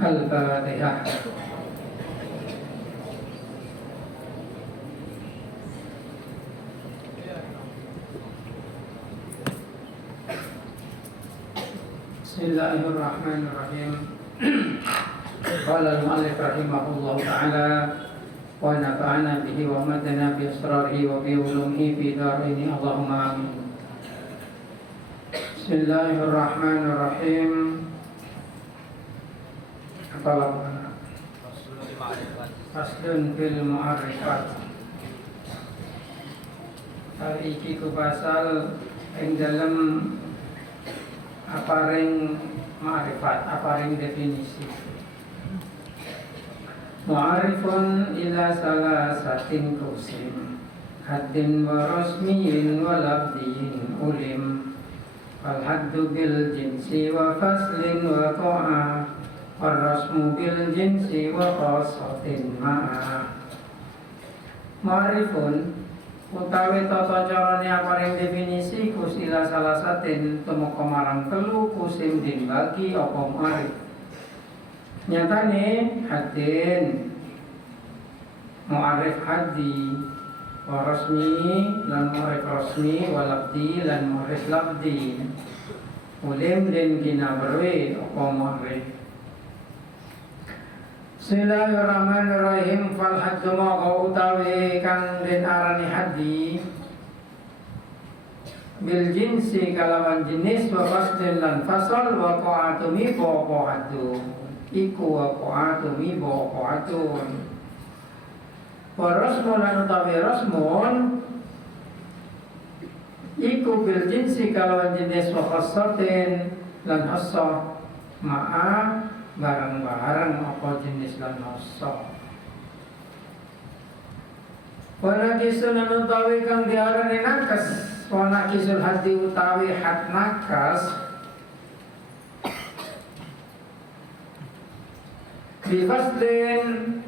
Al-Fatihah. Bismillahirrahmanirrahim. Qala al-mu'allif rahimahullah ta'ala wa nafa'ana bihi wa madana bi asrarihi wa bi ulumihi fi daraini Allahumma amin. Bismillahirrahmanirrahim. Faslun fil ma'rifat. Hari iki ku pasal ing dalem aparing ma'rifat, aparing definisi. Mu'arifun ila salasatin kusim, haddin wa rasmiyin wa labdiyin ulim, wal haddu bil jinsi wa faslin wa qa'a, wal rasmu bil jinsi wa qasatin ma'a. Mu'arifun utawi tata carane aparing definisi kusila salasatin tumeka marang telu kusim din bagi apa mu'arif. Nyatane haddin mu'arif haddi wa rasmi lan mu'arif rasmi wa labdi lan mu'arif labdi ulim den ginawerwe apa mu'arif. Bismillahirrahmanirrahim. Fal haddu maka utawi kang den arani haddi bil jinsi kalawan jenis wa fasdin lan fasal wa qa'atumi apa haddu iku wa qa'atumi apa qa'atun wa rasmun lan utawi rasmun iku bil jinsi kalawan jenis wa fasatin lan hassa ma'a barang-barang apa jenis lan hassa. Wana kisul lan utawi kang diarani nakas, wana kisul hati utawi had nakas bifaslin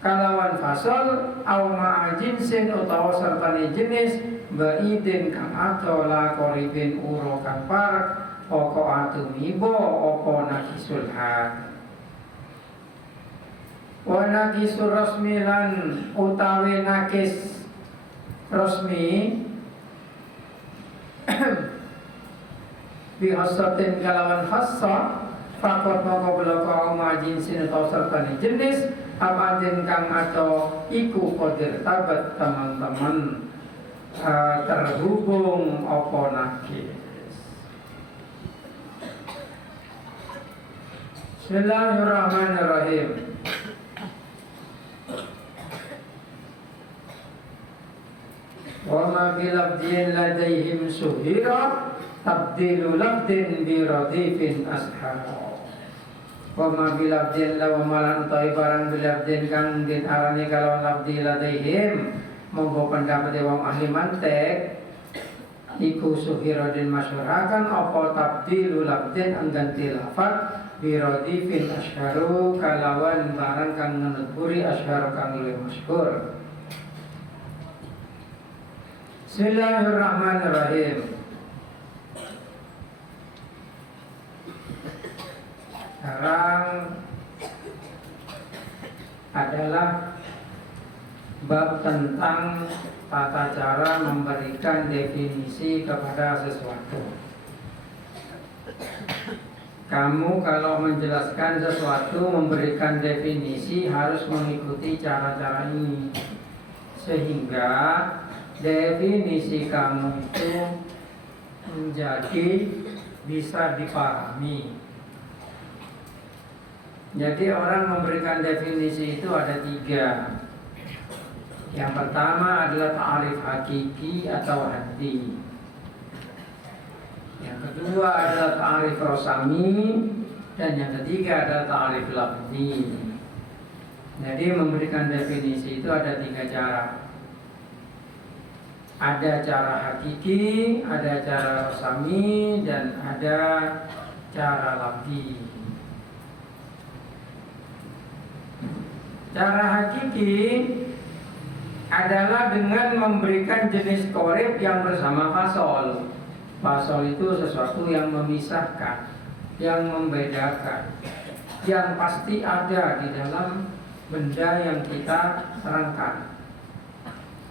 kalawan fasal au ma'a jinsin utawa sertane jenis baidin kang atola koribin uro kang parak oko atumibo oko nakisul had. Wa nakisul rasmi lan utawi nakis rasmi bihasatin kalawan hassa fakot moko belaka umajin sinetau sertani jenis amadin kang atau iku kodir tabat teman-teman terhubung opo nakis. Bismillahirrahmanirrahim. Wa ma bilabdin ladaihim suhira tabdilu labdin biradifin ashara. Wa ma bilabdin la wa malan utawi barang bilabdin kang din arani kalawan labdi ladaihim monggo pendapat wong ahli mantek iku suhira din masyhurakan apa tabdilu labdin angganti lafaz biradifin asharu kalawan barang kang ngenuturi asharu kang luwih masyhur. Bismillahirrahmanirrahim. Sekarang adalah bab tentang tata cara memberikan definisi kepada sesuatu. Kamu kalau menjelaskan sesuatu, memberikan definisi harus mengikuti cara-cara ini, sehingga definisi kamu itu menjadi bisa dipahami. Jadi orang memberikan definisi itu ada 3. Yang pertama adalah ta'arif hakiki atau haddi. Yang kedua adalah ta'arif rosami, dan yang ketiga adalah ta'arif labdi. Jadi memberikan definisi itu ada 3 cara. Ada cara hakiki, ada cara rosami, dan ada cara labdi. Cara hakiki adalah dengan memberikan jenis qorib yang bersama fasol. Fasol itu sesuatu yang memisahkan, yang membedakan. yang pasti ada di dalam benda yang kita terangkan.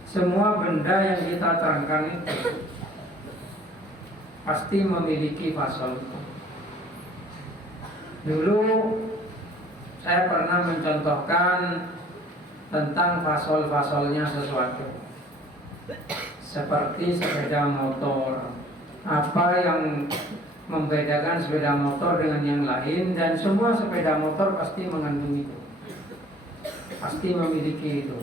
Semua benda yang kita terangkan itu pasti memiliki fasol. Dulu saya pernah mencontohkan tentang fasol-fasolnya sesuatu, seperti sepeda motor. Apa yang membedakan sepeda motor dengan yang lain? Dan semua sepeda motor pasti mengandung itu, pasti memiliki itu.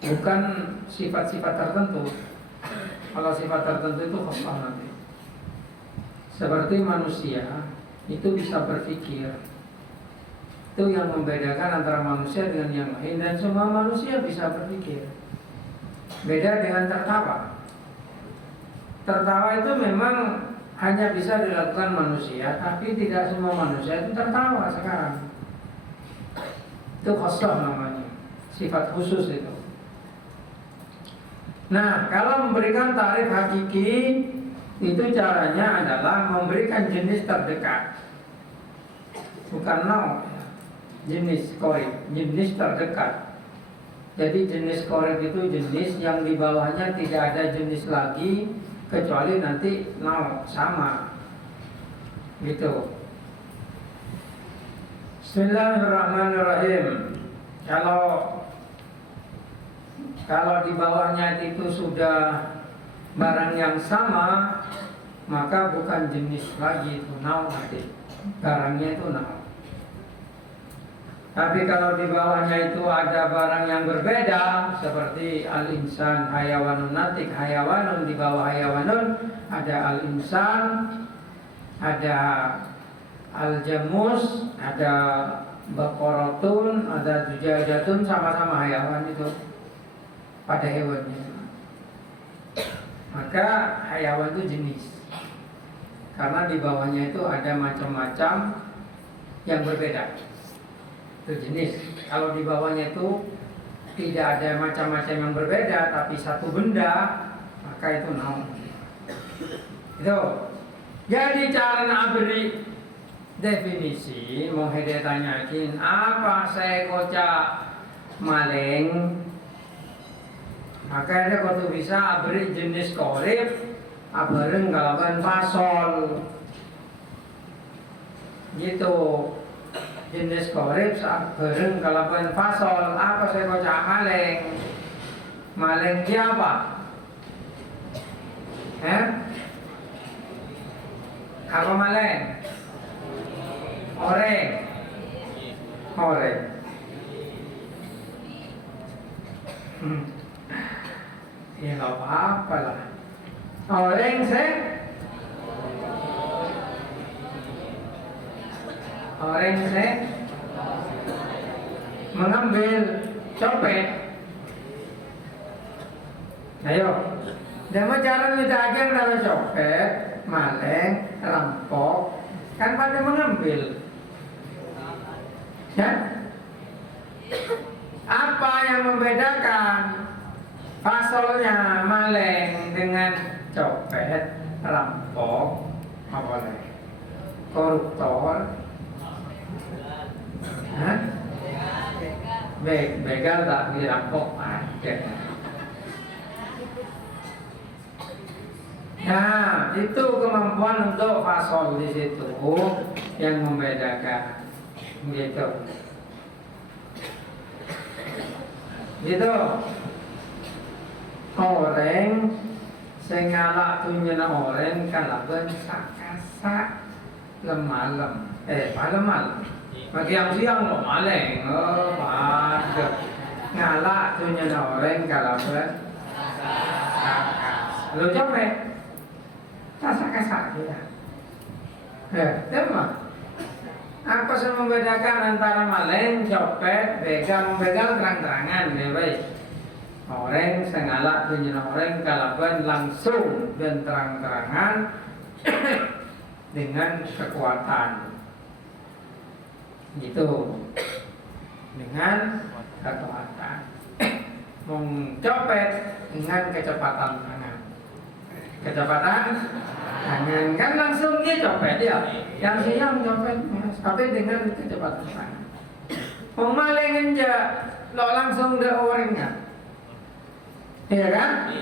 Bukan sifat-sifat tertentu. Kalau sifat tertentu itu khasah nanti. Seperti manusia itu bisa berpikir. Itu yang membedakan antara manusia dengan yang lain. Dan semua manusia bisa berpikir. Beda dengan tertawa. Tertawa itu memang hanya bisa dilakukan manusia, tapi tidak semua manusia itu tertawa sekarang. Itu khasah namanya, sifat khusus itu. Nah, kalau memberikan tarif hakiki, itu caranya adalah memberikan jenis terdekat, bukan nau, jenis korib, jenis terdekat. Jadi jenis korib itu jenis yang di bawahnya tidak ada jenis lagi, kecuali nanti nau sama, gitu. Bismillahirrahmanirrahim. Kalau di bawahnya itu sudah barang yang sama, maka bukan jenis lagi itu nau, nanti barangnya itu nau. Tapi kalau di bawahnya itu ada barang yang berbeda, seperti al-insan, hayawanun natik, hayawanun, di bawah hayawanun ada al-insan, ada al-jamus, ada baqaratun, ada jujajatun, sama-sama hayawan itu pada hewannya. Maka hayawan itu jenis, karena di bawahnya itu ada macam-macam yang berbeda. Itu jenis. Kalau di bawahnya itu tidak ada macam-macam yang berbeda, tapi satu benda, maka itu naum. Itu. Jadi cara beri definisi, mau hede tanyakin apa saya kocak maling, maka ada kau bisa beri jenis korib, abareng kalaban fasol, gitu. Jenis korib bareng kalaban fasol. Apa saya baca maling? Maling siapa? Apa maling? Oreng. Ya nggak apa-apa lah. Oreng saya mengambil copet. Ayo, dengan cara minta aja kalau copet, maling, rampok, kan pada mengambil. Ya? Apa yang membedakan fasolnya maling dengan copet, rampok, apa lagi? Koruptor? Begal tak dirampok ada. Nah, itu kemampuan untuk fasol di situ yang membedakan, gitu. Gitu. Orang sengalak tunyana orang kalaban sakasa lemalam. Malam-malam. Pagi siang lo maling, pada ngalak tuh nyana orang kalaban sakas. Lo copet, sakas ya. Tema. Apa yang membedakan antara maling, copet, begal, membegal terang-terangan, baik. Orang sengalak tuh nyana orang kalaban langsung dan terang-terangan dengan kekuatan. Gitu, dengan kekuatan, mencopet dengan kecepatan tangan. kecepatan tangan, kan langsung dia copet dia. Yang siang copet, tapi dengan kecepatan tangan. Maling aja lo langsung dah orangnya, iya kan?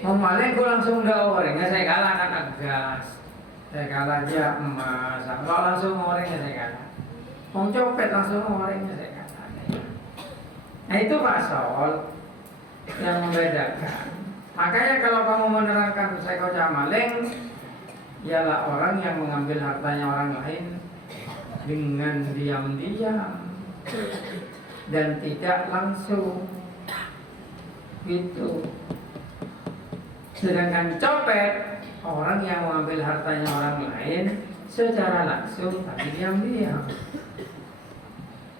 Maling gue langsung dah orangnya, saya kalah anak gas, saya kalah aja emas, lo langsung orangnya saya kalah. Copet langsung orangnya saya kalah. Nah itu pasal yang membedakan. Makanya kalau kamu menerangkan sekoca maling, ialah orang yang mengambil hartanya orang lain dengan diam-diam dan tidak langsung, gitu. Sedangkan copet orang yang mengambil hartanya orang lain secara langsung tapi diam-diam.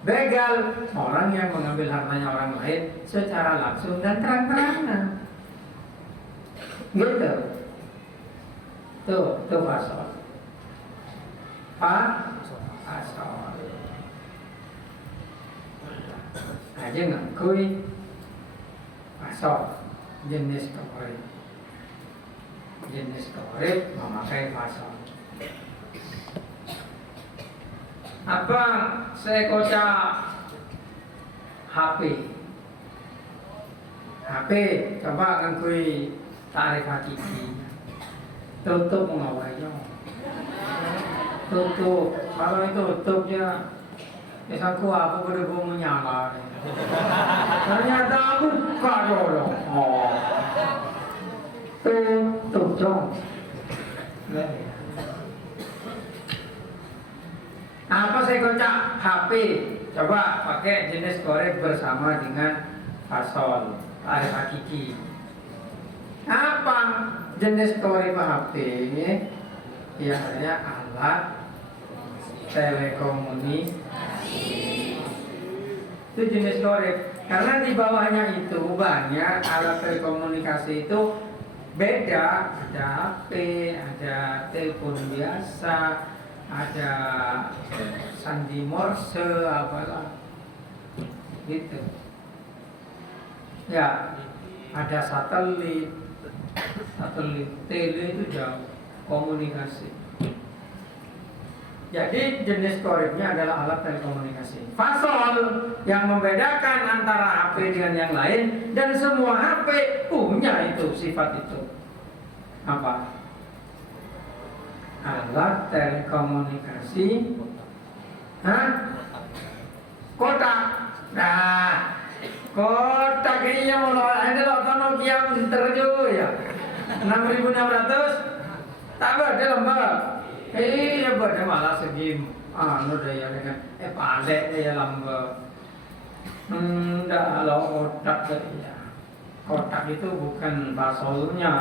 Begal orang yang mengambil hartanya orang lain secara langsung dan terang-terangan. Gitu. Tuh pasal. Pasal. Aja ngakui pasal jenis korek. Jenis korek memakai pasal. Apa saya kocak HP. HP coba ngakui tarif hakiki. Tutup mengawalnya. Tutup. Kalau itu tutupnya, misalku aku berdua menyala. Ternyata buka dulu. Oh. Tutup dong. Apa saya kocak HP? Coba pakai jenis korek bersama dengan pasol tarif hakiki. Apa jenis korek HP? Ya hanya alat telekomunikasi. Itu jenis korek. Karena di bawahnya itu banyak alat telekomunikasi itu beda. Ada HP, ada telepon biasa, ada sandi morse, apalah gitu ya, ada satelit tele itu jauh komunikasi. Jadi jenis koreknya adalah alat telekomunikasi. Fasol yang membedakan antara HP dengan yang lain, dan semua HP punya itu sifat itu apa? Alat telekomunikasi kotak. Nah, kotak ini yang ada loh Nokia terjo ya 6.600 tak ada lembar. Iya pada malah segi daya dengan pandai daya lembar. Enggak, kalau kotak ya. Kotak itu bukan pasolnya.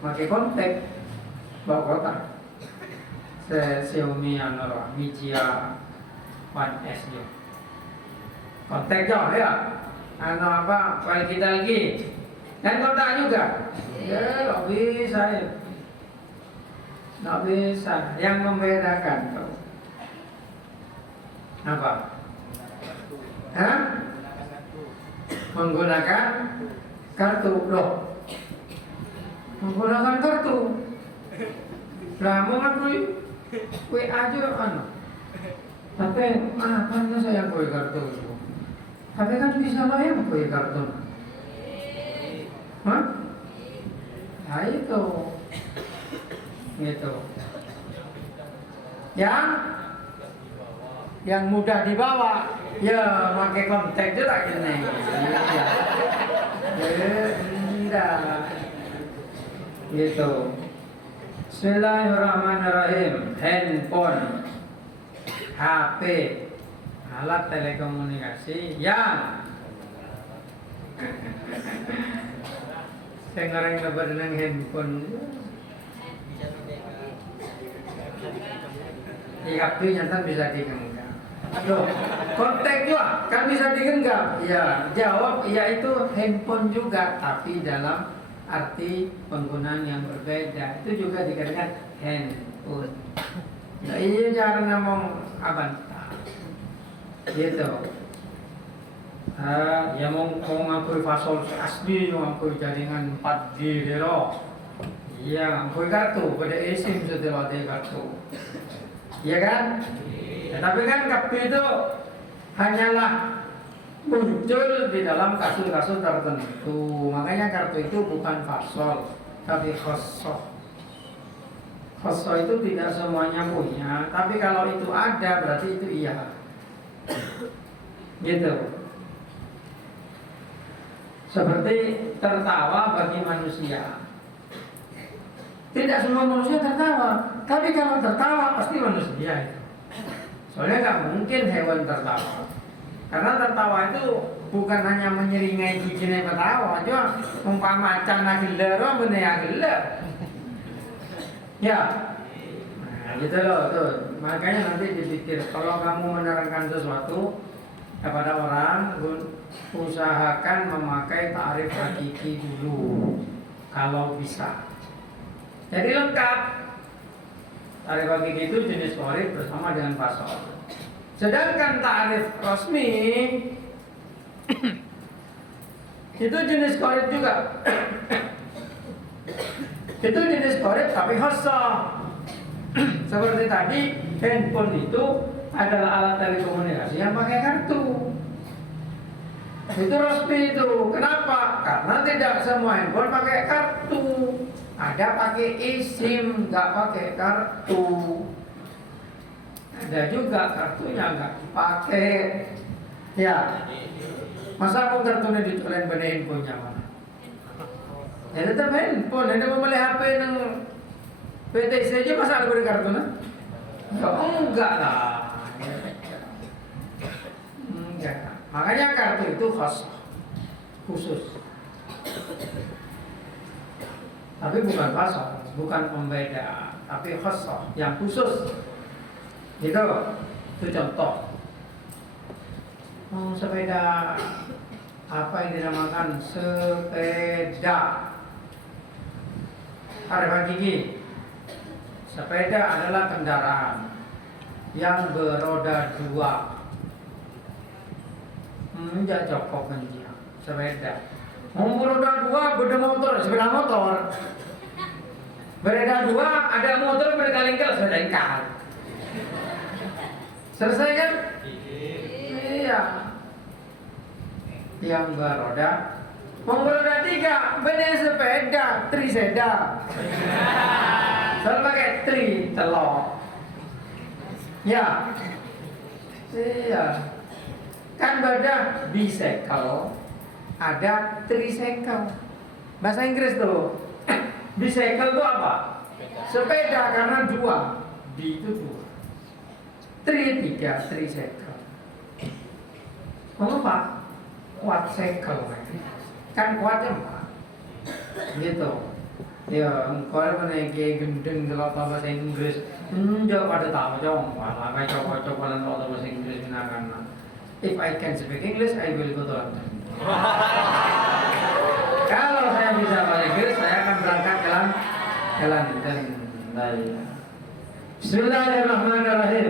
Pakai kontak bawa kotak. Xiaomi Mijia 1S nya. Kontak jauh ya. Apa kita lagi. Dan kotak juga. Ya, nggak bisa ya. Nggak bisa. Yang membedakan tuh apa? Menggunakan kartu loh. Menggunakan kartu. Lah mau ngakui WA aja tapi mana saya kue kartu itu. Tapi kan bisa lah ya kue kartu. Hah? Nah itu gitu. Yang mudah dibawa ya pakai kontak juga gini. Enggak gitu. Bismillahirrahmanirrahim. Handphone, HP, alat telekomunikasi yang saya ngarang lebar dengan handphone. Di HP nyata bisa digenggam. Loh, kontak juga kan bisa digenggam. Ya, jawab ya itu handphone juga, tapi dalam arti penggunaan yang berbeda. Itu juga dikatakan handphone. Nah, iya cara ngomong apa? Gitu. Ya mau ngakui fasol asli, mau ngakui jaringan 4D dero. Iya, ngakui kartu, pada isim setelah ada kartu. Iya kan? Ya, tapi kan kapi itu hanyalah muncul di dalam kasus-kasus tertentu. Makanya kartu itu bukan fasol, tapi khosoh. Khosoh itu tidak semuanya punya, tapi kalau itu ada berarti itu iya. Gitu. Seperti tertawa bagi manusia. Tidak semua manusia tertawa, tapi kalau tertawa pasti manusia. Soalnya nggak mungkin hewan tertawa. Karena tertawa itu bukan hanya menyeringai giginya tertawa, cuma umpama macan gelar, bener gelar. Ya, nah, gitu loh tuh. Makanya nanti dipikir kalau kamu menerangkan sesuatu kepada orang, usahakan memakai ta'rif hakiki dulu kalau bisa. Jadi lengkap. Ta'rif hakiki itu jenis qorib bersama dengan fasol. Sedangkan ta'rif resmi itu jenis qorib juga. Itu jenis qorib tapi khosoh. Seperti tadi, handphone itu adalah alat telekomunikasi yang pakai kartu. Itu resmi itu. Kenapa? Karena tidak semua handphone pakai kartu. Ada pakai eSIM, nggak pakai kartu. Ada juga kartunya nggak pakai. Ya, masa aku kartunya dicolen pada handphonenya mana? Ya tetap handphone. Ada mau beli HP yang PTC aja masa ada beri kartunya? Ya enggak lah. Enggak. Makanya kartu itu khusus. Tapi bukan fasal, bukan pembeda, tapi khosoh yang khusus. Gitu. Itu contoh. Sepeda apa yang dinamakan sepeda? Arif gigi. Sepeda adalah kendaraan yang beroda dua. Enggak cocok kan dia. Sepeda. Mau beroda dua, beda motor, sepeda motor. Beroda dua, ada motor berkali-kali sepeda engkal. Selesai kan? Iya. Yang beroda. Mau beroda tiga, bener sepeda, triseda. Soal pakai tri telur. Ya. Iya. Kan beda bicycle, ada tricycle. Bahasa Inggris tuh. Bicycle itu apa? Sepeda karena dua. Bi itu dua. Tri tiga, tricycle. Kamu apa? Quad cycle. Kan kuatnya empat. Gitu. Ya, kalau menaiki gendeng kalau bahasa Inggris, jauh pada tahu jauh malah kayak coba-coba kalau bahasa Inggris gunakan. If I can speak English, I will go to London. Kalau saya bisa bahasa Inggris, saya akan berangkat ke London. Bismillahirrahmanirrahim.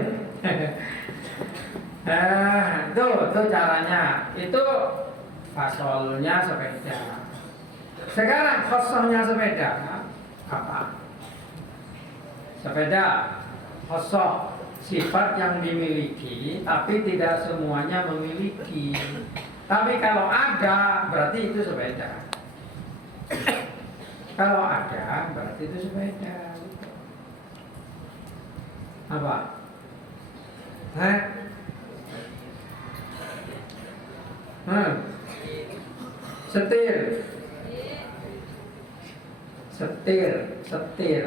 Itu caranya. Itu fasolnya sepeda. Sekarang khosohnya sepeda apa? Sepeda khosoh sifat yang dimiliki, tapi tidak semuanya memiliki. Tapi kalau ada, berarti itu sepeda. Kalau ada, berarti itu sepeda. Apa? Setir. Setir.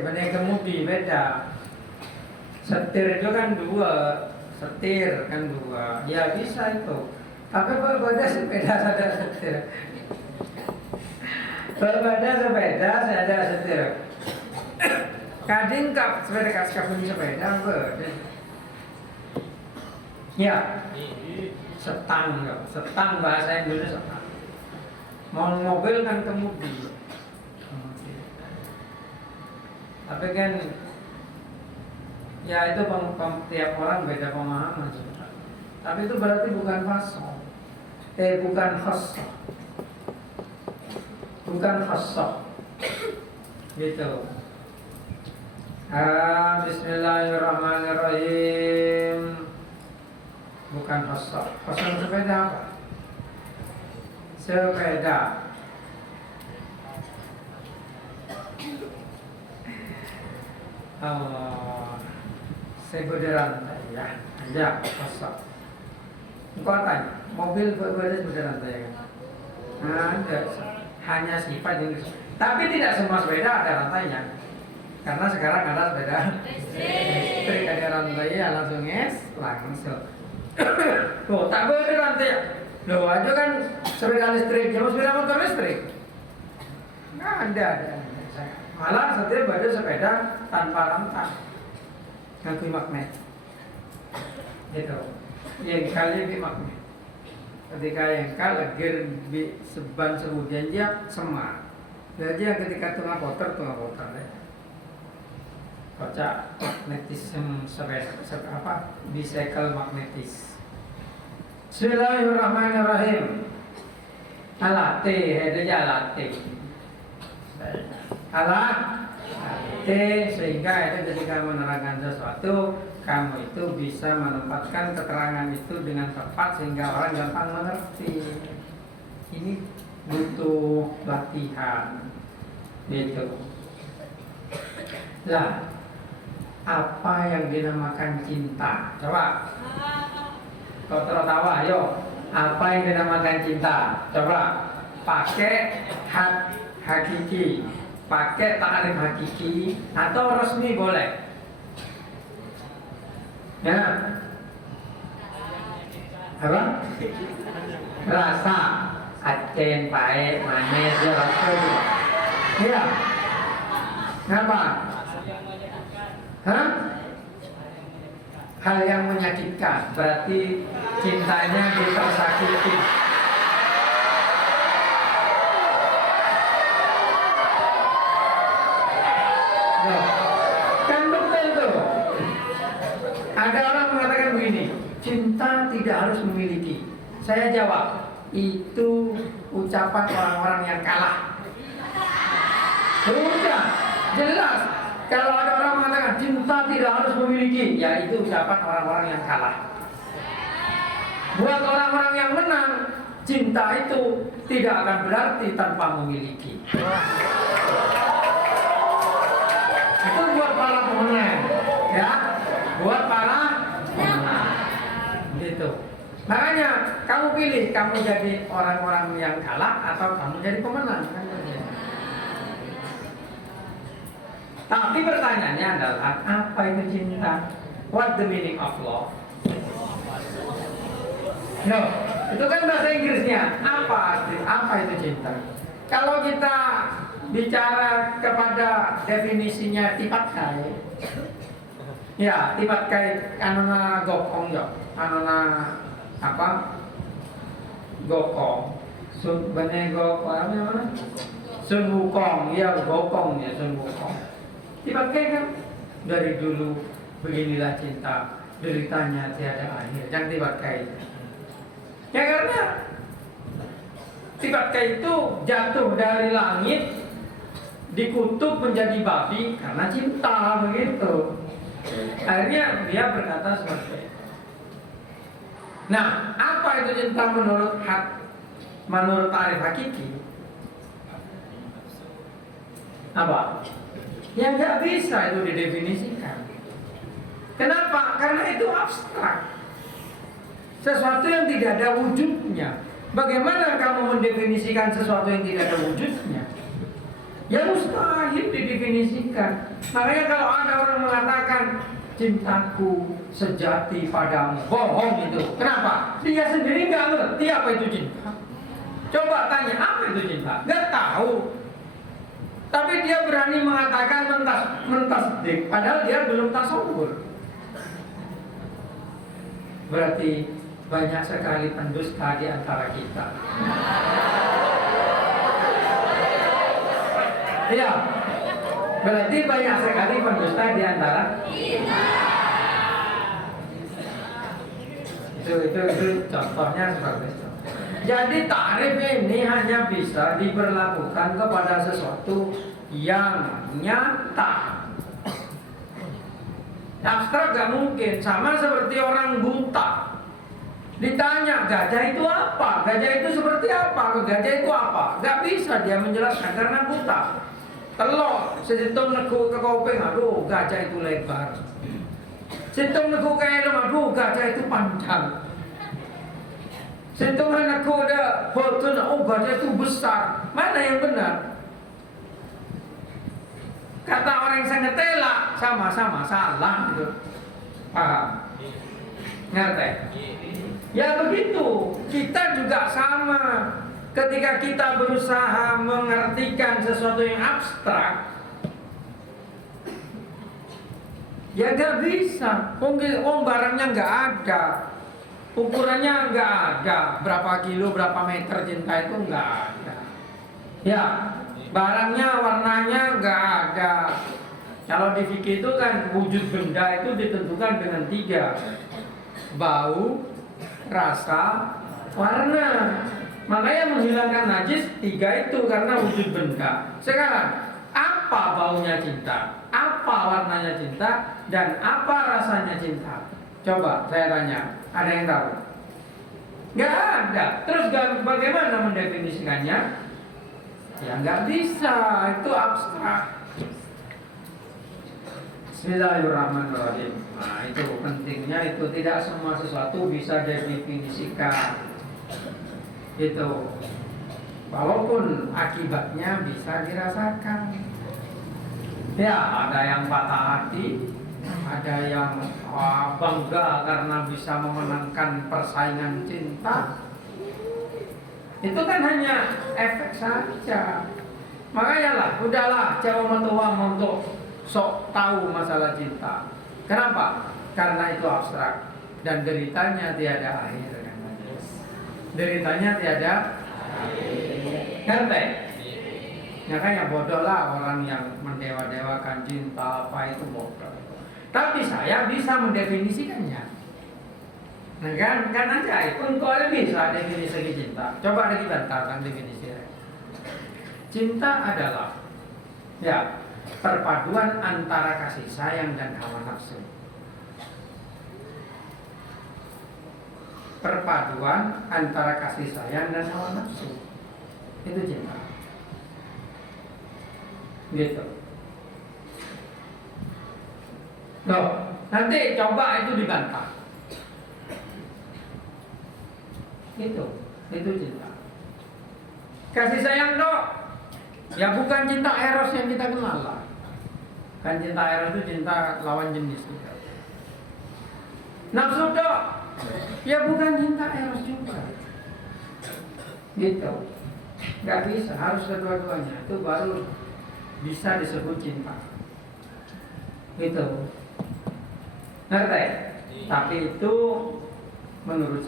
Benih kemudi beda. Setir itu kan dua. Ya bisa itu. Tapi berbeda sepeda ada setir. Berbeda sepeda ada setir. Kadang kap sepeda kasih punya sepeda beda. Ya. Setang bahasa Indonesia setang. Mau mobil kan kemudi. Tapi kan ya itu tiap orang beda pemahaman sebenarnya. Tapi itu berarti bukan fasoh. Bukan khassah. Bukan khassah. Gitu. Bismillahirrahmanirrahim. Bukan khassah. Khassah sepeda apa? Sepeda. Sepeda rantai ya. Aja khassah. Engkau tanya, mobil berbeda sepeda rantai kan? Ada. Hanya sifat yang tapi tidak semua sepeda ada rantainya. Karena sekarang ada sepeda listrik ada rantainya langsung langsung. Tuh, tak boleh rantai. Loh, aja kan sepeda listrik, cuma sepeda motor listrik. Nggak ada. Malah setiap ada sepeda tanpa rantai. Ngaku magnet. Gitu. Yang kali di magnet. Ketika yang legir di seban kemudian dia semak. Jadi yang ketika tengah kotor ya. Kocak magnetisme apa? Bicycle magnetis. Bismillahirrahmanirrahim. Alate, itu aja alate. Alate sehingga itu ketika menerangkan sesuatu kamu itu bisa menempatkan keterangan itu dengan tepat sehingga orang gampang mengerti. Ini butuh latihan, gitu. Lah, apa yang dinamakan cinta? Coba. Kau tertawa, ayo. Apa yang dinamakan cinta? Coba. Pakai hakiki, pakai ta'rif hakiki atau resmi boleh. Ya, apa? Rasa, acen, pahit, manis, ya rasa itu. Iya. Kenapa? Hah? Hal yang menyakitkan, berarti cintanya tersakiti. Kan betul tuh. Ada orang mengatakan begini, cinta tidak harus memiliki. Saya jawab, itu ucapan orang-orang yang kalah. Sudah, jelas. Kalau ada orang mengatakan cinta tidak harus memiliki, ya itu ucapan orang-orang yang kalah. Buat orang-orang yang menang, cinta itu tidak akan berarti tanpa memiliki. Itu buat para pemenang, ya. Buat para pemenang, gitu. Makanya kamu pilih, kamu jadi orang-orang yang kalah atau kamu jadi pemenang. Tapi pertanyaannya adalah apa itu cinta? What the meaning of love? No, itu kan bahasa Inggrisnya. Apa itu cinta? Kalau kita bicara kepada definisinya tipat kai, ya tipat kai anona gokong ya, anona apa? Gokong, sun benego apa namanya? Sun Wukong, ya gokong ya Sun Wukong. Dipakai kan dari dulu beginilah cinta, deritanya tiada akhir. Yang dipakai, ya karena dipakai itu jatuh dari langit, dikutuk menjadi babi karena cinta begitu. Akhirnya dia berkata seperti itu. Nah, apa itu cinta menurut ta'rif hakiki? Apa? Ya nggak bisa itu didefinisikan. Kenapa? Karena itu abstrak. Sesuatu yang tidak ada wujudnya. Bagaimana kamu mendefinisikan sesuatu yang tidak ada wujudnya? Ya mustahil didefinisikan. Makanya kalau ada orang mengatakan cintaku sejati padamu, bohong itu. Kenapa? Dia sendiri nggak ngerti apa itu cinta. Coba tanya apa itu cinta? Nggak tahu. Tapi dia berani mengatakan mentasdik, padahal dia belum tasawur. Berarti banyak sekali pendusta di antara kita. Iya, berarti banyak sekali pendusta di antara kita. Itu contohnya seperti itu. Jadi ta'rif ini hanya bisa diberlakukan kepada sesuatu yang nyata. Abstrak gak mungkin. Sama seperti orang buta. Ditanya gajah itu apa? Gajah itu seperti apa? Gajah itu apa? Gak bisa dia menjelaskan karena buta. Telur, sejitung neku ke kuping, aduh gajah itu lebar. Sejitung neku ke helm, aduh gajah itu panjang. Sejitung neku ada botol, oh gajah itu besar. Mana yang benar? Kata orang yang sangat telak, sama-sama salah gitu. Paham? Ngerti? Ya begitu, kita juga sama. Ketika kita berusaha mengartikan sesuatu yang abstrak, ya gak bisa. Barangnya gak ada, ukurannya gak ada, berapa kilo, berapa meter cinta itu gak ada. Ya, barangnya, warnanya gak ada. Kalau di fikih itu kan wujud benda itu ditentukan dengan 3: bau, rasa, warna. Makanya menghilangkan najis 3 itu karena wujud benda. Sekarang, apa baunya cinta? Apa warnanya cinta? Dan apa rasanya cinta? Coba saya tanya, ada yang tahu? Gak ada. Terus bagaimana mendefinisikannya? Ya gak bisa, itu abstrak. Bismillahirrahmanirrahim. Nah itu pentingnya, itu tidak semua sesuatu bisa didefinisikan. Itu walaupun akibatnya bisa dirasakan. Ya ada yang patah hati, ada yang bangga karena bisa memenangkan persaingan cinta. Itu kan hanya efek saja. Makanya lah, udahlah jangan mentua untuk sok tahu masalah cinta. Kenapa? Karena itu abstrak dan deritanya tiada akhir. Deritanya tiada ngerti? Makanya bodoh lah orang yang mendewa-dewakan cinta, apa itu bodoh. Tapi saya bisa mendefinisikannya. Nah kan aja pun kau bisa definisi cinta. Coba lagi bantah definisi. Cinta adalah ya perpaduan antara kasih sayang dan hawa nafsu. Perpaduan antara kasih sayang dan hawa nafsu. Itu cinta. Gitu. Loh, nanti coba itu dibantah. Itu cinta. Kasih sayang dok, ya bukan cinta eros yang kita kenal lah. Kan cinta eros itu cinta lawan jenis juga. Nafsu dok, ya bukan cinta eros juga. Gitu. Gak bisa, harus kedua-duanya. Itu baru bisa disebut cinta. Gitu. Ngerti? Tapi itu menurut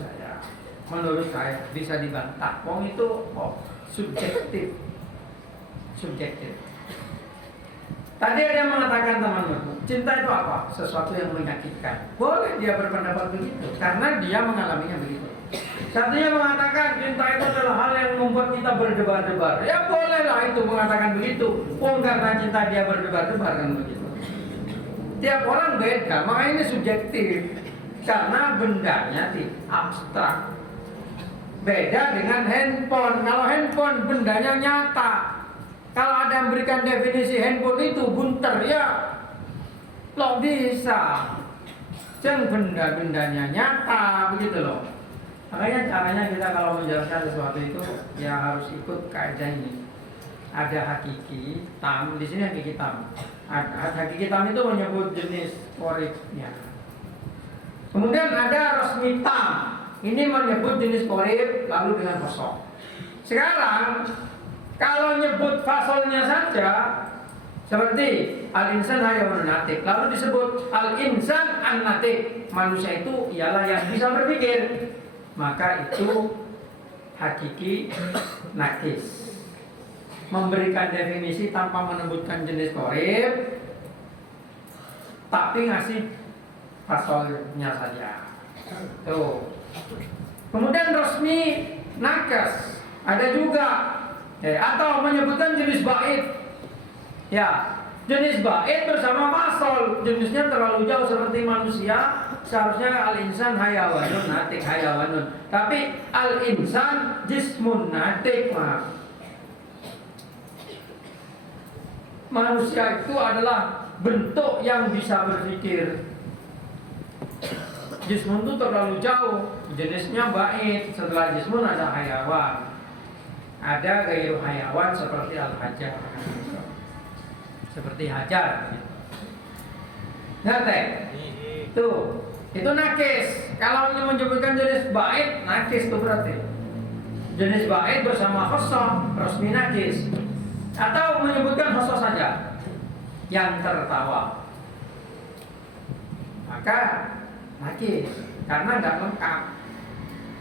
saya bisa dibantah. Wong itu subjektif. Tadi ada yang mengatakan teman-teman, cinta itu apa? Sesuatu yang menyakitkan. Boleh dia berpendapat begitu, karena dia mengalaminya begitu. Satunya mengatakan cinta itu adalah hal yang membuat kita berdebar-debar. Ya bolehlah itu mengatakan begitu. Karena cinta dia berdebar-debar kan begitu. Tiap orang beda, makanya ini subjektif. Karena bendanya abstrak. Beda dengan handphone. Kalau handphone bendanya nyata. Kalau ada memberikan definisi handphone itu bunter ya, lo bisa. Jangan benda-bendanya nyata begitu loh. Makanya caranya kita kalau menjelaskan sesuatu itu ya harus ikut kaidah ini. Ada hakiki tam, di sini hakiki tam. Hakiki tam itu menyebut jenis koribnya. Kemudian ada rosmi tam. Ini menyebut jenis korib lalu dengan kosong. Sekarang kalau nyebut fasolnya saja seperti al-insan hayawanun natik, lalu disebut al-insan an-natik, manusia itu ialah yang bisa berpikir, maka itu hakiki nakis. Memberikan definisi tanpa menyebutkan jenis korib, tapi ngasih fasolnya saja. Tuh, Kemudian resmi nakes ada juga, atau menyebutkan jenis bait. Ya, jenis bait bersama fasol, jenisnya terlalu jauh seperti manusia. Seharusnya al-insan hayawanun natik hayawanun, tapi al-insan jismun natik. Manusia itu adalah bentuk yang bisa berpikir. Jismun itu terlalu jauh, jenisnya bait. Setelah jismun ada hayawan, ada gairu hayawan seperti al-hajar, seperti hajar. Ngerti? Tuh, itu nakis. Kalau menyebutkan jenis bait, nakis itu berarti jenis bait bersama khosoh, resmi nakis. Atau menyebutkan khosoh saja, yang tertawa, maka nakis, karena nggak lengkap,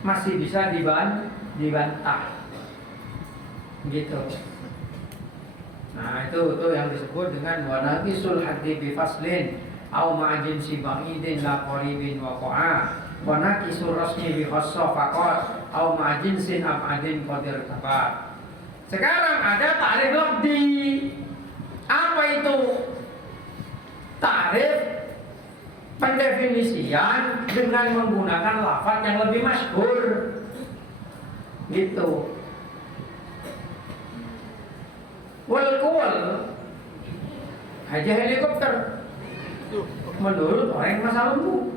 masih bisa dibantah, gitu. Nah itu yang disebut dengan wanakisul haddi bi faslin au ma'jin si ba'idin la qaribin waqa'a wanakisul rasmi bi khassah faqat au ma'jin sin ab'adin qadir tabar. Sekarang ada ta'rif lafzi. Apa itu? Ta'rif pendefinisian dengan menggunakan lafaz yang lebih masyhur, gitu. Wal aja helikopter menurut orang masa lembu.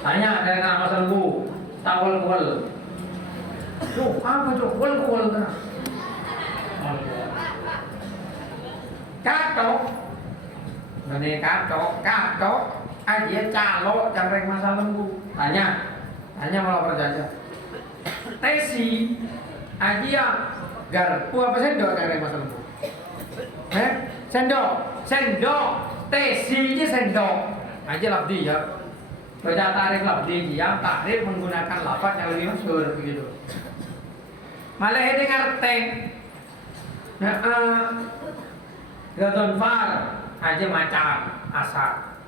Tanya dari anak masa lembu, tawal kual. Tuh apa tuh kual kena? Katok, ini katok aja calo careng masa lembu. Tanya malah percaya. Tesi aja garpu apa sendok careng masa lembu? Sendok. Tesi ini sendok. Aja lafzi ya. Baca tarif lafzi yang takrif menggunakan lafaz yang lebih masyhur begitu. Malah ini ngerti. Gadon far aja macan asar.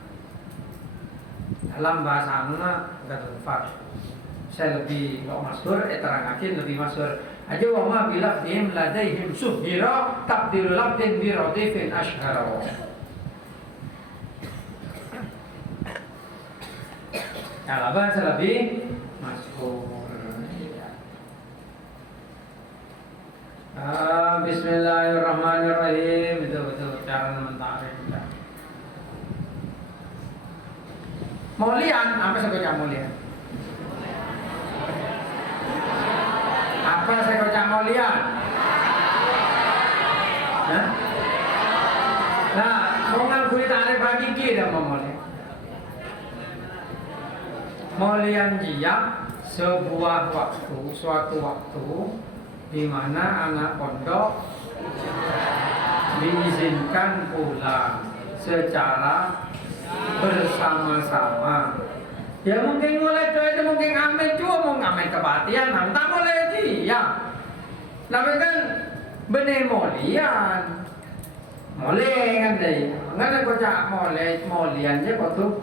Dalam bahasa Arab gadon far. Saya lebih masyhur, terangakin lebih masyhur. Aja wa ma bilafdihim ladaihim suhira tabdilu labdin bi radifin ashhara. Kalau bahasa lebih masyhur. Bismillahirrahmanirrahim. Itu cara mentarif. Maulian, apa sebutnya maulian? Apa saya kocak maulian? Nah, mau ngakui tarif bagi kita mau maulian. Maulian jiak sebuah waktu, suatu waktu di mana anak pondok diizinkan pulang secara bersama-sama. Ya mungkin mulai itu mungkin ngamen juga mau ngamen kepatian, tak boleh dia. Tapi kan benih molian, kan deh. Nggak ada kocak molian je kok tuh.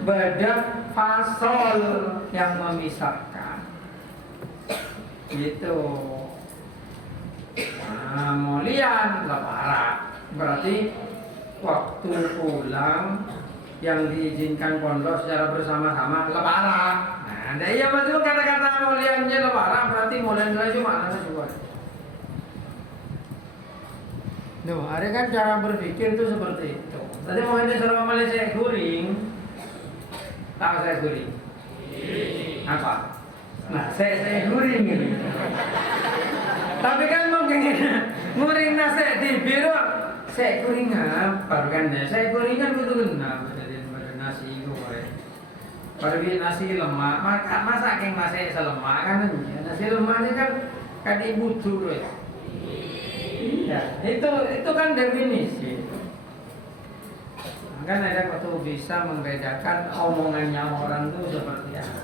Bedak fasol yang memisahkan, gitu. Nah, molian lebaran berarti waktu pulang yang diizinkan pondok secara bersama-sama lebaran. Nah, iya betul kata-kata moliannya lebaran berarti molian cuma mana juga. Nuh, ada kan cara berpikir itu seperti itu. Tadi mau ini suruh Malaysia guring. Tahu saya guring? Apa? Nah, saya guring ini. Tapi kan mungkin guring nasi di biro, saya guring apa kan? Saya guringan betul benar nasi goreng. Pergi nasi lemak, masa keng nasi selemak kan? Nasi lemaknya kan ibu butuh ya. Iya, itu kan definisi. Kan ada waktu bisa membedakan omongannya orang itu seperti apa.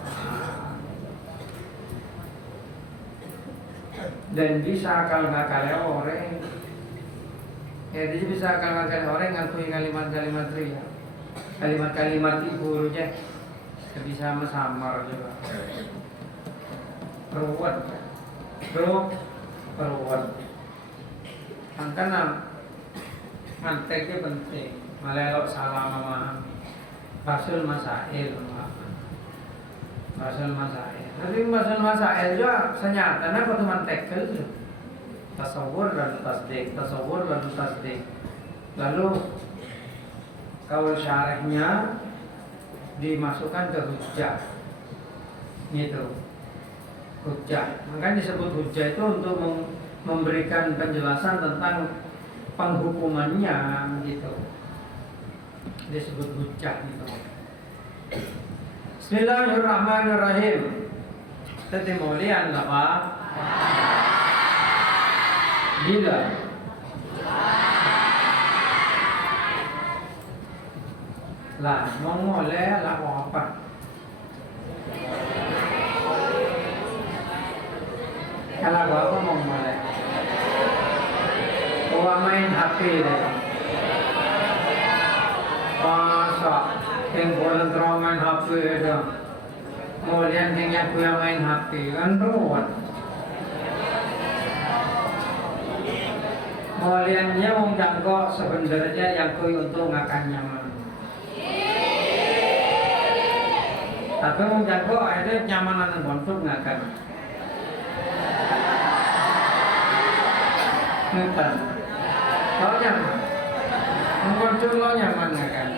Dan bisa akal-akalnya orang. Ya dia bisa akal-akalnya orang ngakui kalimat-kalimat ria. Kalimat-kalimat ibunya. bisa samar juga. Peruat, peruat. Makanya manteknya penting. Melelok salah memahami. Basul masail memahami. Basul masail. Tapi basul masail juga senyatanya kau tuh mantek itu. Tasawur dan tasdik, tasawur dan tasdik. Lalu kaul syarihnya dimasukkan ke hujjah, gitu. Hujjah, makanya disebut hujjah itu untuk memberikan penjelasan tentang penghukumannya, gitu. Disebut hujjah, gitu. Bismillahirrahmanirrahim. Tadi mulian apa? Bila lah mau mulai lah mau apa? Kalau aku mau mulai, main HP deh. Masa yang boleh terus main HP itu, kemudian yang main HP kan ruwet. Kemudiannya wong jangkok sebenarnya yang kui untuk akan nyaman. Tapi wong jangkok ada nyamanan yang bontuk ngakan. Ngetan. Lo nyaman. Bontuk lo nyaman ngakan.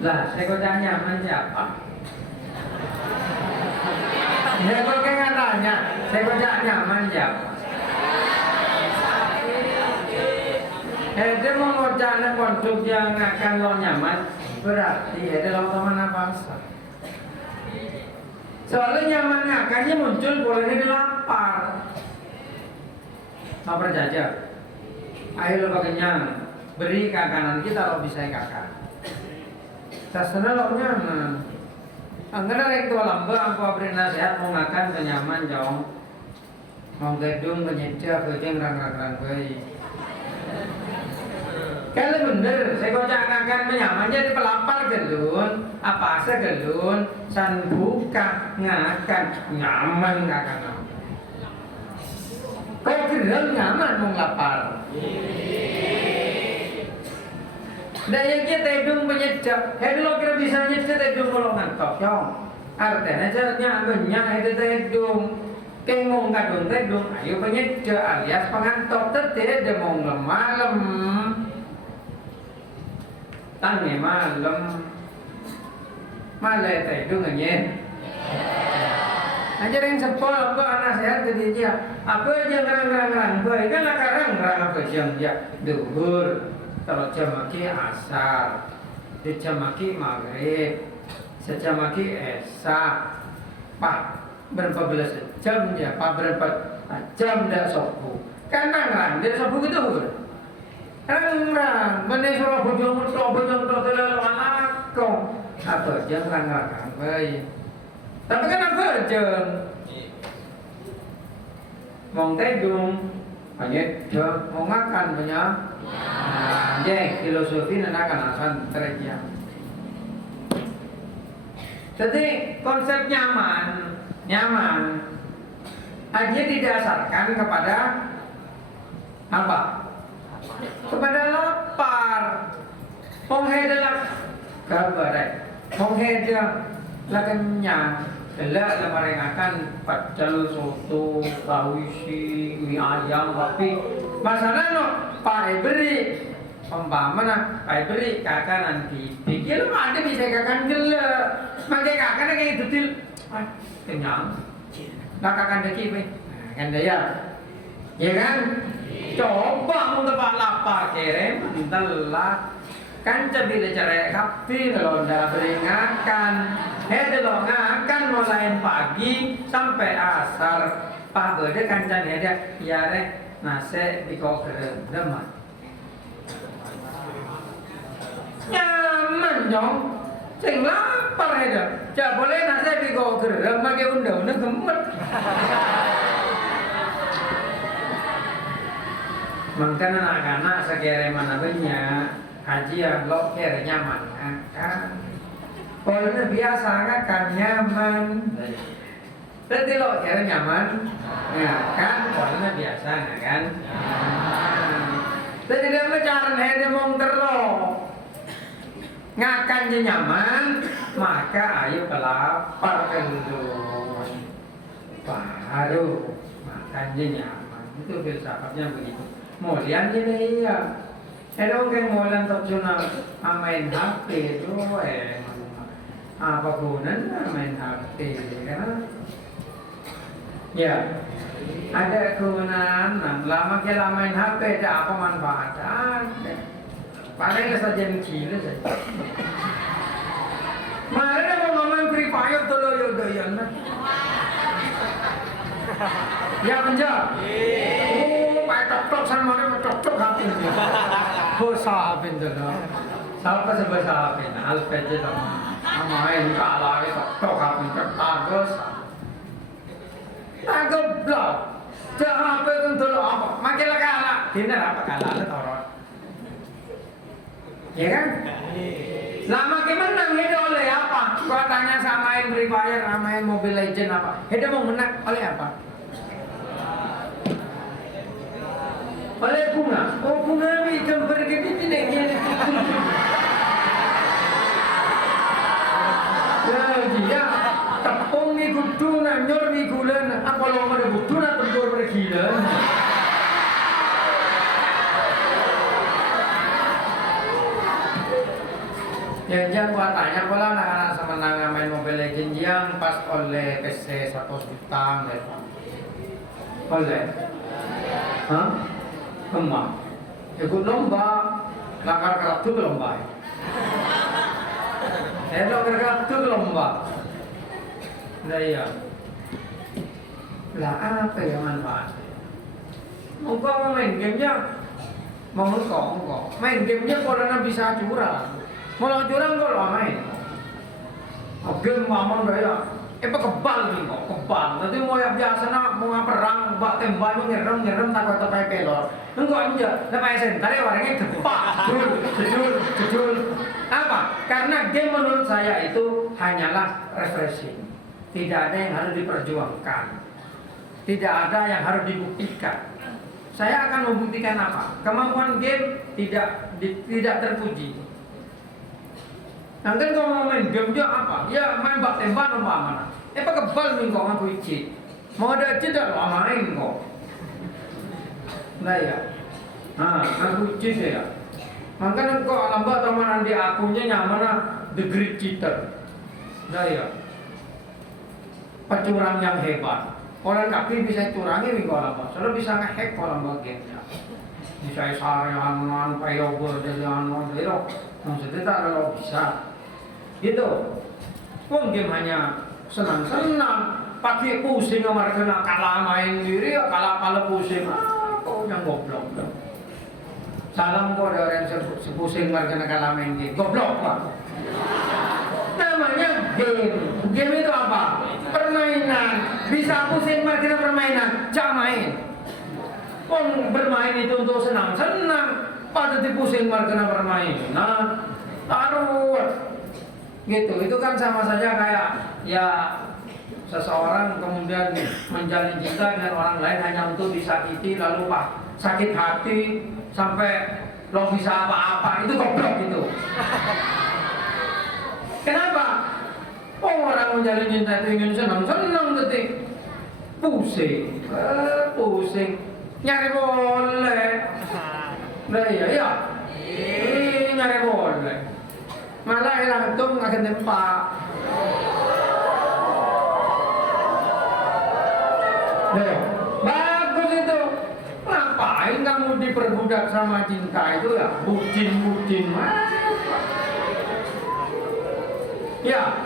Lah, saya kok nyaman siapa? Ya kok kayak tanya, saya kok nyaman siapa? Dia mau ngocaknya konsum yang akan lo nyaman, berarti ada lo teman bangsa. Soalnya nyaman akannya muncul boleh ini lapar. Mau berjajah, ayo lo kenyang, beri kakanan kita lo bisa kakak. Terserah lo nyaman. Angkana rek tua lambang aku beri nasihat mau makan kenyaman jauh, mau gedung menyedap kerja rang bayi. Kalau bener, saya kocak menyaman jadi pelapar gelun, apa asa gelun, san buka ngakan nyaman ngakan. Kau gerem nyaman mau lapar. Daya kita hidung menyedap, lo kira bisa nyedap hidung kalau ngantok, yong. Artinya caranya banyak hidung. Kengong kadung hidung, ayo penyedap alias pengantok teteh dia mau malam. Tanya malam malah hidung aja. Ajar yang sepol apa anak sehat ke dia. Apa aja ngerang-ngerang, boy kan lah ngerang apa jam dia duhur. Kalau jam maki asar, di jam maki maghrib, sejam maki esa, pak berapa belas jam ya, pak berapa jam dah sopu, kan nang dia sopu gitu, nang mana suruh bujung terlalu anakku, apa jam nang baik, tapi kan apa jam, mau tedung, banyak jam, mau makan banyak. Jadi filosofi akan akan terjadi. Jadi konsep nyaman aja didasarkan kepada apa? Kepada lapar. Penghedap kabar. Penghedap lah kenyang. Kelak lah mereka akan pecel soto, kawisi, mie ayam, tapi masalah no. Pak beri umpamanya Pak beri kakak nanti pikir ada bisa kakak gelap makai kakak kayak detil kenyang nak kakak deki kan dia ya kan coba mau tempat lapar kirim telat kan bila cerai kapi kalau dah beringatkan lo ngakan mulai pagi sampai asar pak berde kancan dia ya rek nasi di kau kerem deman nyaman dong sing lapar aja tidak boleh nasi di kau kerem pakai undang-undang gemet Makanya anak-anak sekira mana banyak haji yang lo kira nyaman kan? Kalau biasa kan nyaman. Jadi lo kira nyaman, ya kan? Kalau biasa kan? Jadi dia mencaran hanya mong terus ngakan nyaman, maka ayo kelapar dulu, baru makan nyaman. Itu filsafatnya begitu. Mulian ini ya. Ada orang mulian terjuna main HP itu, apa gunanya main HP? Karena ya ada kegunaan. Lama kita main HP, ada apa manfaatnya? Paling saja gila saja. Mana mau main Free Fire tuh lo yodoyan lah. Ya menjawab. Pak tok sama dia tok hati. Bosa apa itu loh? Siapa sebesar apa? Alfred itu. Amain kalah itu tok hati tertagus. Agak blok. Jangan apa itu dulu apa? Makin kalah. Ini apa kalah itu orang. Ya kan? Lama gimana itu oleh apa? Gua tanya samain Free Fire, samain Mobile Legend apa? Itu mau menang oleh apa? Oleh bunga. Oh bunga ni gambar gini ni. Ya dia tepung ni kudu na nyor ni gulan. Apa lo ada kudu na tempur bergila. Yang gua tanya pula anak-anak sama main Mobile Legends yang pas oleh PC 100 juta deh. Oleh. Hah? Kemah. Ikut lomba, lakar kerap tu lomba. Lakar kerap tu lomba. Nah iya. Lah apa yang manfaat? Mau main gamenya, mau engkau. Main gamenya kalau bisa curang. Mau curang kalau main. Game mamon daya. Kebal nih kok, kebal. Nanti mau yang biasa nak mau perang, bak tembak nyerem takut pakai pelor. Enggak aja, lepas tadi orangnya depak, jujur. Apa? Karena game menurut saya itu hanyalah refreshing. Tidak ada yang harus diperjuangkan. Tidak ada yang harus dibuktikan. Saya akan membuktikan apa? Kemampuan game tidak terpuji. Nanti kalau mau main game dia apa? Ya main bak tembak mana? Kebal nih kok ngaku icit. Mau ada tidak lo main kok. Nah ya. Ngaku icit ya. Makanya kok lambat teman di akunnya nyaman The Great Cheater. Nah ya. Pecurang yang hebat. Orang kaki bisa curangi nih kalau lambat. Soalnya bisa ngehack kalau lambat gamenya. Bisa sarian payogo jadi itu. Maksudnya tak kalau bisa. Gitu. Wong game hanya senang-senang, pakai pusing sama kena kalah main diri, kalah pusing. Kok yang goblok. Salam kok ada orang sepusing kena kalah main game. Goblok Pak. Namanya game. Game itu apa? Permainan. Bisa pusing kena permainan, jangan main. Wong bermain itu untuk senang-senang, pada dipusing kena permainan. Taruh. Gitu, itu kan sama saja kayak ya seseorang kemudian menjalin cinta dengan orang lain hanya untuk disakiti lalu sakit hati sampai lo bisa apa-apa, itu goblok itu. Kenapa? Orang menjalin cinta itu ingin senang-senang detik pusing, nyari boleh. Nah iya, nyari boleh. Malah hilang itu akan tempat. Bagus itu. Ngapain kamu diperbudak sama cinta itu ya? Bucin. Ya,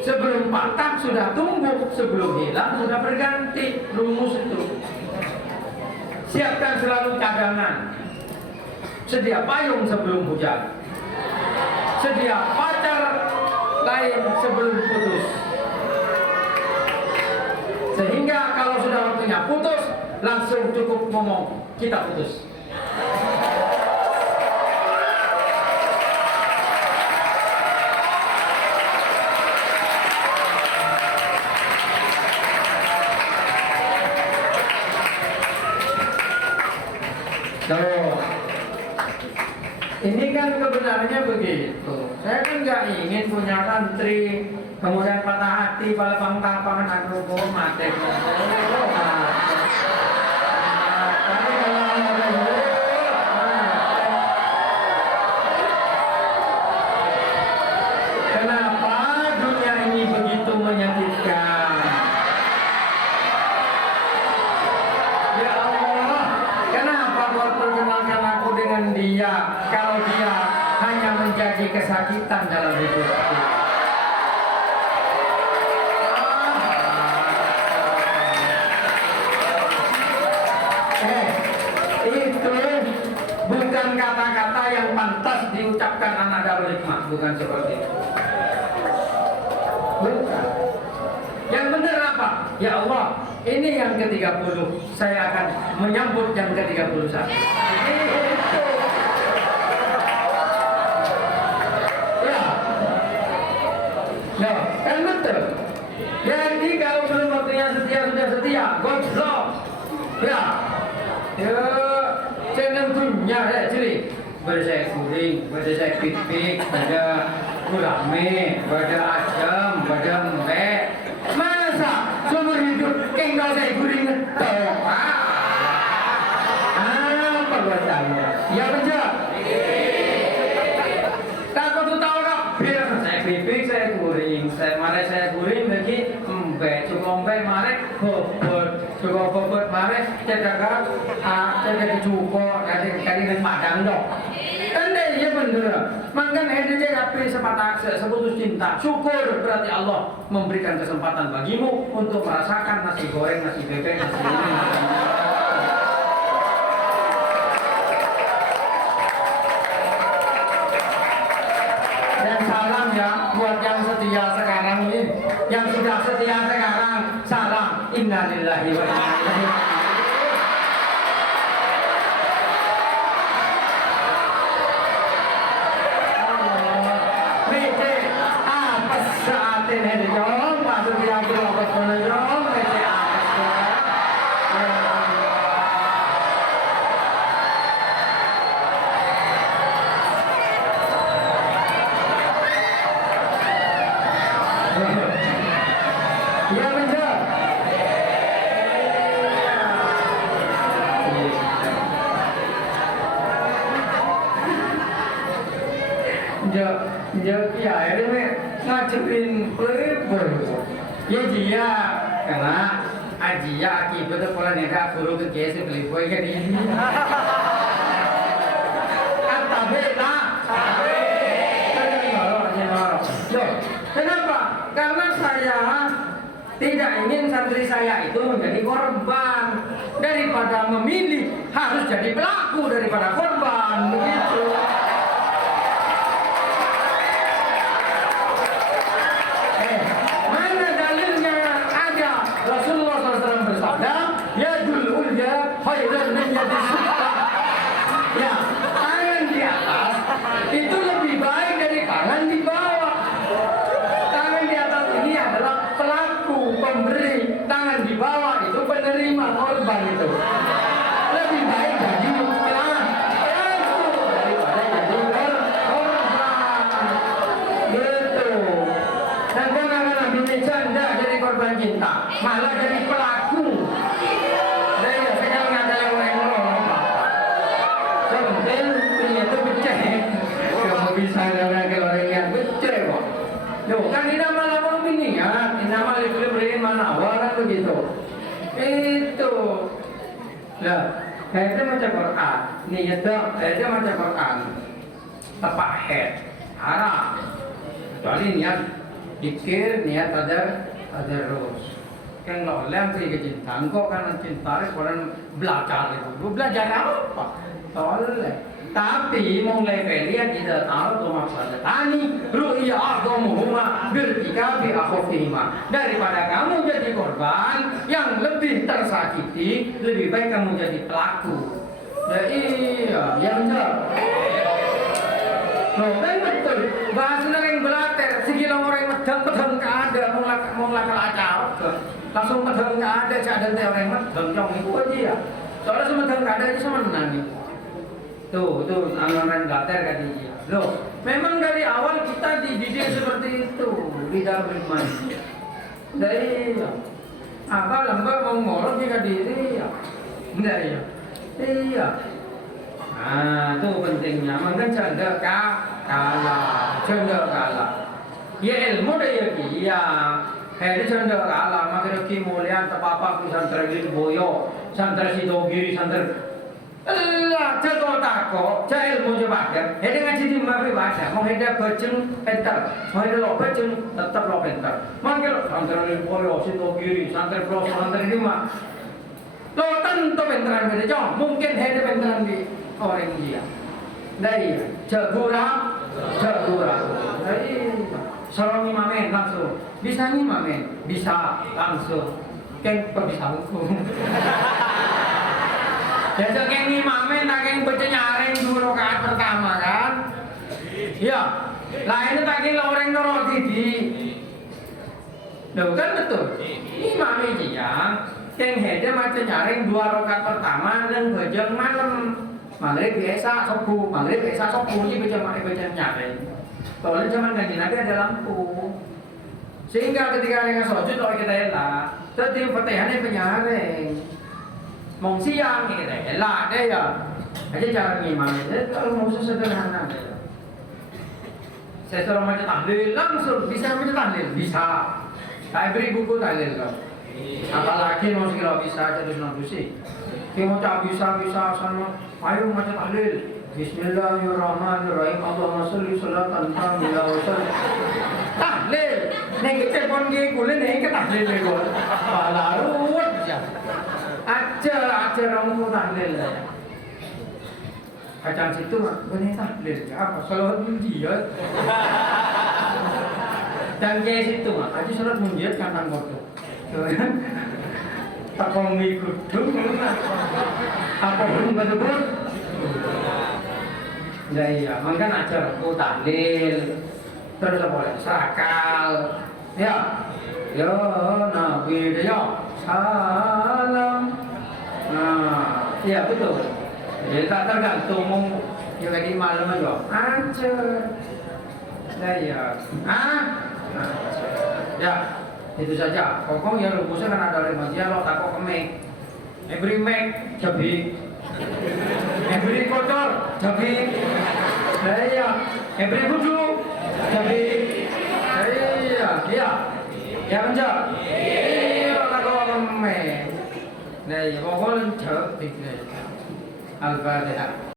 sebelum patah sudah tumbuh, sebelum hilang sudah berganti. Rumus itu. Siapkan selalu cadangan. Sedia payung sebelum hujan. Sedia pacar lain sebelum putus. Sehingga kalau sudah waktunya putus, langsung cukup ngomong kita putus. Tuh. Ini kan kebenarannya begitu. Saya kan nggak ingin punya santri kemudian patah hati pada pangkapangan aku mati. Kenapa dunia ini begitu menyakitkan? Ya Allah, kenapa kau perkenalkan aku dengan dia kalau dia hanya menjadi kesakitan dalam hidupku? Itu bukan kata-kata yang pantas diucapkan anak Darul Hikmah, bukan seperti itu. Bukan. Yang benar apa? Ya Allah, ini yang ke-30, saya akan menyambut yang ke-31. Ya. Nah, kan betul. Jadi kalau belum waktunya setia, sudah setia, goblok. Ya. Ya, jangan punya ya, jadi saya kuring, saya pipik, ada gulame, ada ajam, ada mbek. Masa seumur hidup kengkau saya kuring ngetok? Apa buatannya? Ya benar. Takut tuh tahu kok? Biar saya pipik, saya kuring, saya marah, saya kuring lagi mbek, cukup mbek marah, bobot. Coba bobot marah, cedera, cedera cukup, kali dengan padang dong. Kan iya bener. Makanya dia api seputus cinta. Syukur berarti Allah memberikan kesempatan bagimu untuk merasakan nasi goreng, nasi bebek, nasi ini. Dan salam ya buat yang setia sekarang ini, yang sudah setia sekarang, salam. Innalillahi wa inna ilaihi raji'un. Bete apa saat ini dong? Masuk yang berapa bulan dong? Bete apa sekarang? Ya benar. Ya akhirnya ngajarin playboy. Ya dia karena ajiya akibat pola neka guru ke kese playboy kan ini. Kata beta. Kenapa? Karena saya tidak ingin santri saya itu menjadi korban. Daripada memilih harus jadi pelaku daripada korban, begitu. Mana dalilnya ada? Rasulullah SAW bersabda, ya dulul ya khairun min yadi sufla. Ya, tangan di atas itu lebih baik dari tangan di bawah. Tangan di atas ini adalah pelaku, pemberi. Tangan di bawah itu penerima, korban itu. Lebih baik jadi pelaku daripada jadi korban. Gitu. Dan jangan Nabi canda jadi korban cinta, malah jadi pelaku. Dan ya sekarang ada yang orang sebentar punya itu beceh. Kamu bisa orang orang yang beceh kok. Yo kan ini nama lapor ini ya, ini nama liberi mana kan begitu. Itu. Lah, saya macam Quran. Nih itu macam Quran. Tepak head, haram. Kecuali niat dikir, niat ada terus. Kan lo lem sih kecintaan kok kan cinta orang belajar itu. Belajar apa? Toleh. Tapi mulai pelihat tidak tahu tuh maksudnya tani ru'ya a'dhamuhuma birtikabi akhofihima. Daripada kamu jadi korban yang lebih tersakiti, lebih baik kamu jadi pelaku. Ya iya, ya benar. Loh, kan betul. Bahasanya yang belater, segilang orang medang ada, mau lakal acara langsung medang ada, ada orang medang, yang itu aja ya. Soalnya semedang ada itu sama nani. Tuh, orang belater kan dia. Loh, memang dari awal kita dididik seperti itu di dalam iman. Dari apa lembar mau ngorok jika diri ya, enggak ya. Iya. Nah, itu pentingnya. Maka canda kalah. Ya ilmu deh ya iya. Hari canda kalah. Maka mulian terpapar di santri di boyo, santri sidogiri, santri. Allah, jago tako, jahil ilmu coba kan. Hari ngaji di mana baca. Mau hendak bacaan pintar, mau hendak lo bacaan tetap lo pintar. Maka santri di boyo, sidogiri, santri plus, santri lima. Lo tentu pintaran beda jauh, mungkin ada pintaran di orang dia. Dari jagoran. Dari seorang imamen langsung, bisa imamen, bisa langsung. Kan bisa hukum. Jadi yang imamen, yang baca nyaring 2 rakaat pertama kan? Iya. Lainnya tadi orang noroti di. Loh kan betul. Imamen dia. Yang hede macam nyaring 2 rakaat pertama dan bajang malam. Maghrib biasa subuh ini baca nyaring. Kalau zaman kanji Nabi ada lampu. Sehingga ketika orang sujud kalau kita elak, jadi Fatihahnya penyaring. Mau siang kita elak deh ya. Aja cara ngimamnya, kalau mau sederhana deh. Saya suruh macam tahlil langsung bisa macam tahlil bisa. Saya beri buku tahlil loh. Apalagi mau sekira bisa jadi nabusi. Kita mau bisa sama. Ayo macam tahlil. Bismillahirrahmanirrahim. Allahumma sholli sholatan kamila wa sallim. Tahlil. Nek telepon ge kulen nek tahlil le gol. Balarut aja. Aja orang tahlil. Kacang situ benih tahlil. Apa salat dia? Dan ke situ aja salat munjiat kantang kotor. Tak mau ngikut dong. Apa belum betul? Ya iya, mungkin ajar aku tahlil, terus apa lagi? Sakal, ya, yo Nabi yo salam, nah, iya betul. Jadi tak tergantung, ya lagi malam aja, ajar, ya, ya, itu saja. Pokok ya rumusnya kan ada 5 dia lo tak kok kemek, every make jadi. Every kotor, jadi, iya. Every bujuk, jadi, iya. Ya benar. Iya, kalau memang, nah, pokoknya jadi. Al-Fatihah.